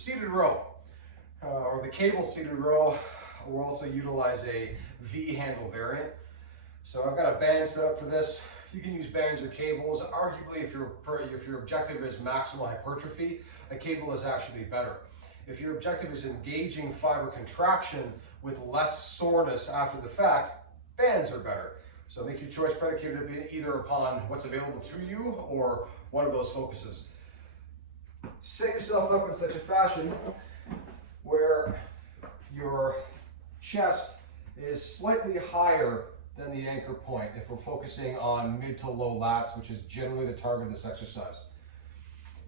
Seated row, or the cable seated row, will also utilize a V handle variant. So I've got a band set up for this. You can use bands or cables. Arguably, if your objective is maximal hypertrophy, a cable is actually better. If your objective is engaging fiber contraction with less soreness after the fact, bands are better. So make your choice predicated either upon what's available to you or one of those focuses. Set yourself up in such a fashion where your chest is slightly higher than the anchor point if we're focusing on mid to low lats, which is generally the target of this exercise.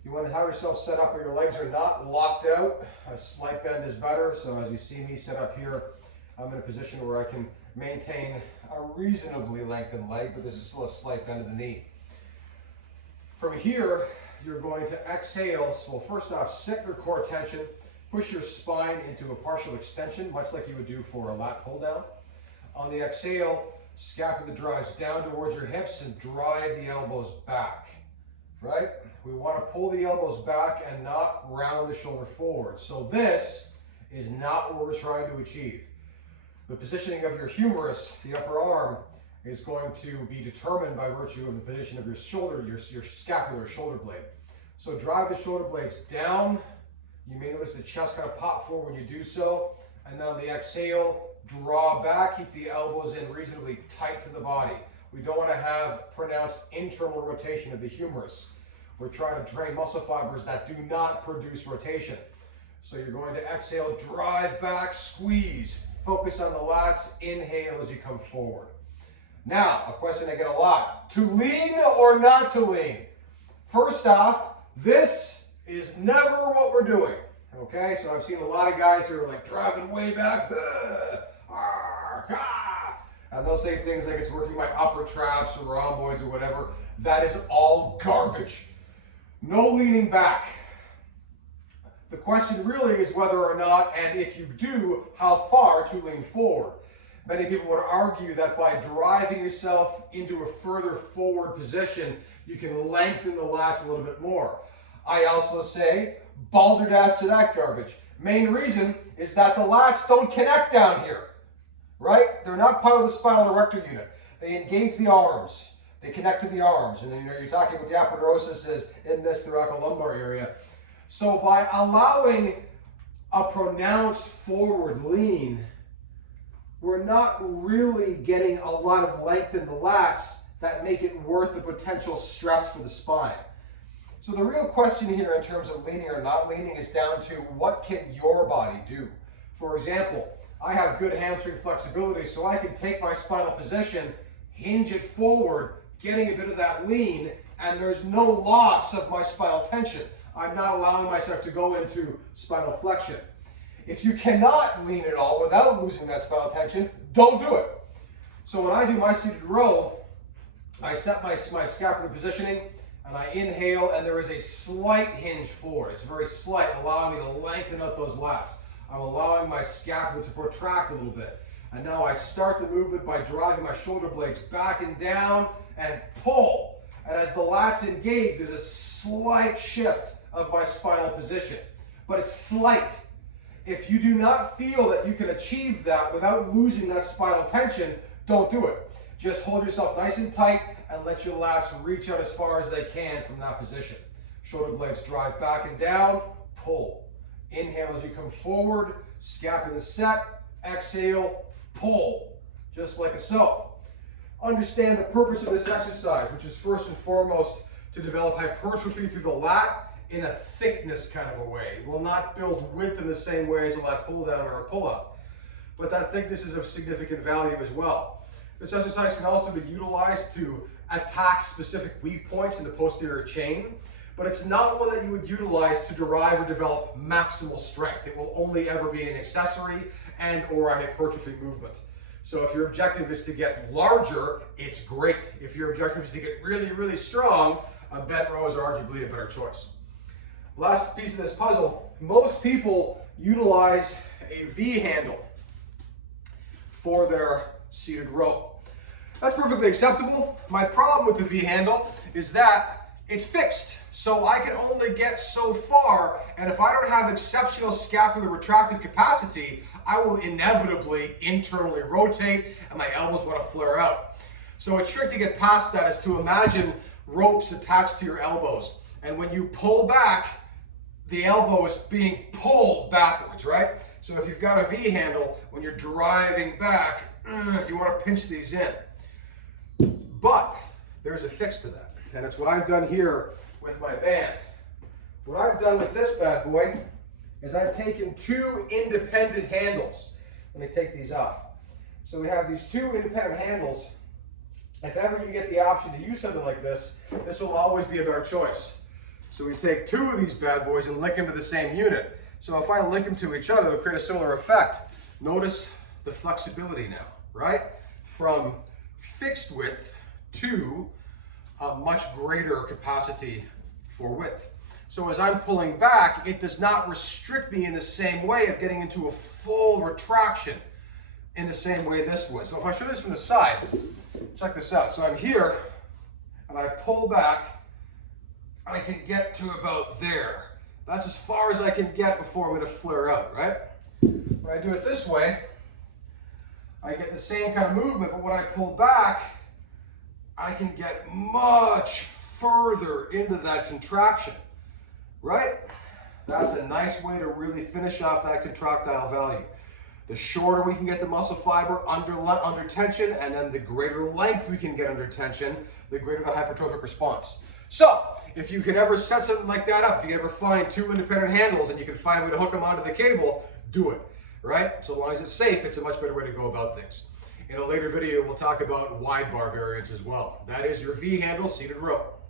You want to have yourself set up where your legs are not locked out. A slight bend is better. So as you see me set up here, I'm in a position where I can maintain a reasonably lengthened leg, but there's still a slight bend of the knee. From here, you're going to exhale. So first off, set your core tension, push your spine into a partial extension, much like you would do for a lat pull down. On the exhale, scapula drives down towards your hips and drive the elbows back, right? We want to pull the elbows back and not round the shoulder forward. So this is not what we're trying to achieve. The positioning of your humerus, the upper arm, is going to be determined by virtue of the position of your shoulder, your scapular shoulder blade. So drive the shoulder blades down. You may notice the chest kind of pop forward when you do so. And then on the exhale, draw back, keep the elbows in reasonably tight to the body. We don't want to have pronounced internal rotation of the humerus. We're trying to drain muscle fibers that do not produce rotation. So you're going to exhale, drive back, squeeze, focus on the lats, inhale as you come forward. Now, a question I get a lot: to lean or not to lean? First off, this is never what we're doing, okay? So I've seen a lot of guys who are like driving way back, and they'll say things like it's working my upper traps or rhomboids or whatever. That is all garbage. No leaning back. The question really is whether or not, and if you do, how far to lean forward. Many people would argue that by driving yourself into a further forward position, you can lengthen the lats a little bit more. I also say, balderdash to that garbage. Main reason is that the lats don't connect down here, right? They're not part of the spinal erector unit. They engage the arms. They connect to the arms. And then you're talking about the aponeuroses is in this thoracolumbar area. So by allowing a pronounced forward lean, we're not really getting a lot of length in the lats that make it worth the potential stress for the spine. So the real question here in terms of leaning or not leaning is down to what can your body do. For example, I have good hamstring flexibility, so I can take my spinal position, hinge it forward, getting a bit of that lean, and there's no loss of my spinal tension. I'm not allowing myself to go into spinal flexion. If you cannot lean at all without losing that spinal tension, don't do it. So when I do my seated row, I set my scapular positioning and I inhale, and there is a slight hinge forward. It's very slight, allowing me to lengthen out those lats. I'm allowing my scapula to protract a little bit. And now I start the movement by driving my shoulder blades back and down and pull. And as the lats engage, there's a slight shift of my spinal position, but it's slight. If you do not feel that you can achieve that without losing that spinal tension, don't do it. Just hold yourself nice and tight and let your lats reach out as far as they can from that position. Shoulder blades drive back and down, pull. Inhale as you come forward, scapula set, exhale, pull, just like so. Understand the purpose of this exercise, which is first and foremost to develop hypertrophy through the lat in a thickness kind of a way. It will not build width in the same way as a lat pull down or a pull up, but that thickness is of significant value as well. This exercise can also be utilized to attack specific weak points in the posterior chain, but it's not one that you would utilize to derive or develop maximal strength. It will only ever be an accessory and or a hypertrophy movement. So if your objective is to get larger, it's great. If your objective is to get really, really strong, a bent row is arguably a better choice. Last piece of this puzzle, most people utilize a V handle for their seated row. That's perfectly acceptable. My problem with the V handle is that it's fixed. So I can only get so far, and if I don't have exceptional scapular retractive capacity, I will inevitably internally rotate and my elbows want to flare out. So a trick to get past that is to imagine ropes attached to your elbows. And when you pull back, the elbow is being pulled backwards, right? So if you've got a V handle, when you're driving back, you want to pinch these in. But there's a fix to that. And it's what I've done here with my band. What I've done with this bad boy is I've taken two independent handles. Let me take these off. So we have these two independent handles. If ever you get the option to use something like this, this will always be a better choice. So we take two of these bad boys and link them to the same unit. So if I link them to each other, it'll create a similar effect. Notice the flexibility now, right? From fixed width to a much greater capacity for width. So as I'm pulling back, it does not restrict me in the same way of getting into a full retraction in the same way this would. So if I show this from the side, check this out. So I'm here and I pull back, I can get to about there. That's as far as I can get before I'm going to flare out, right? When I do it this way, I get the same kind of movement, but when I pull back, I can get much further into that contraction, right? That's a nice way to really finish off that contractile value. The shorter we can get the muscle fiber under tension, and then the greater length we can get under tension, the greater the hypertrophic response. So, if you can ever set something like that up, if you ever find two independent handles and you can find a way to hook them onto the cable, do it, right? So long as it's safe, it's a much better way to go about things. In a later video, we'll talk about wide bar variants as well. That is your V handle seated row.